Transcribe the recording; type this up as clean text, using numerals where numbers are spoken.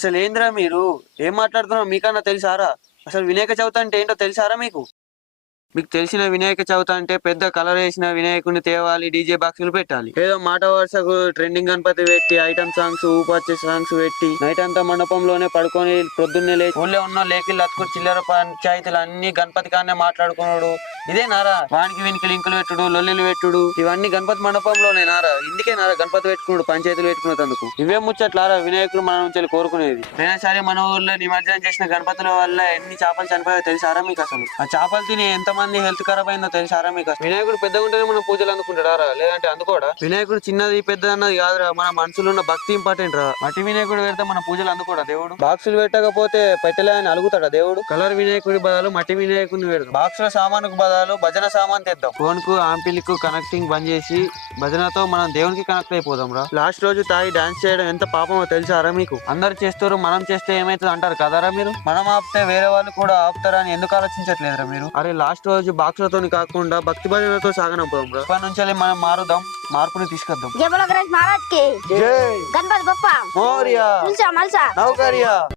అసలు ఏందిరా మీరు ఏం మాట్లాడుతున్నారో మీకన్నా తెలుసారా? అసలు వినాయక చవితి అంటే ఏంటో తెలుసారా మీకు? మీకు తెలిసిన వినాయక చవితి అంటే పెద్ద కలర్ వేసిన వినాయకుడిని తేవాలి, డీజే బాక్సులు పెట్టాలి. ఏదో మాట వరుసకు ట్రెండింగ్ గణపతి పెట్టి ఐటమ్ సాంగ్స్, ఊపొచ్చే సాంగ్స్ పెట్టి నైట్ అంతా మండపంలోనే పడుకొని పొద్దున్నే లేచి ఊళ్ళో ఉన్న లేకిళ్ళు అతుకు చిల్లర పంచాయతీలు అన్ని గణపతి కానే మాట్లాడుకున్నాడు. ఇదే నారా వానికి వీనికి లింకులు పెట్టుడు, లొల్లిలు పెట్టుడు, ఇవన్నీ గణపతి మండపంలోనే నారా. ఇందుకే నారా గణపతి పెట్టుకున్నాడు, పంచాయతీలు పెట్టుకునేందుకు. ఇవే ముచ్చట్లారా వినాయకుడు మన నుంచి కోరుకునేది. పోయినసారి మన ఊర్లో నిమజ్జనం చేసిన గణపతుల వల్ల ఎన్ని చేపలు చనిపోయాయో తెలుసారా మీకు? అసలు ఆ చేపలు తిని ఎంత మంది హెల్త్ ఖరాబ్ అయిందో తెలుసారా మీకు? వినాయకుడు పెద్దగా ఉంటేనే మనం పూజలు అందుకుంటాడా, లేదంటే అందుకోడా? వినాయకుడు చిన్నది పెద్ద అన్నది కాదురా, మన మనసులో ఉన్న భక్తి ఇంపార్టెంట్ రా. మట్టి వినాయకుడు పెడితే మన పూజలు అందుకోడా దేవుడు? బాక్సులు పెట్టకపోతే పెట్టలే అని అలుగుతాడా దేవుడు? కలర్ వినాయకుడి బదులు మట్టి వినాయకుడిని పెడతాం. బాక్సుల సామానుకు బదులు భజన సామాన్ తెద్దాం. ఫోన్ కు ఆంపిల్కు కనెక్టింగ్ బంద్ చేసి భజనతో మనం దేవునికి కనెక్ట్ అయిపోదాం రా. లాస్ట్ రోజు తాగి డాన్స్ చేయడం ఎంత పాపమో తెలుసారా మీకు? అందరు చేస్తారు, మనం చేస్తే ఏమైతుంది అంటారు కదరా మీరు. మనం ఆపితే వేరే వాళ్ళు కూడా ఆపుతారని ఎందుకు ఆలోచించట్లేదురా మీరు? అరే లాస్ట్ రోజు బాక్సులతో కాకుండా భక్తి భజనతో సాగనంపుదాం రా. ఇప్పటి నుంచి మనం మారుదాం, మార్పుని తీసుకొద్దాం. జై బోలో గణేష్ మహారాజ్ కి జై. గణపతి బప్పా మోరియా. నౌకరియా.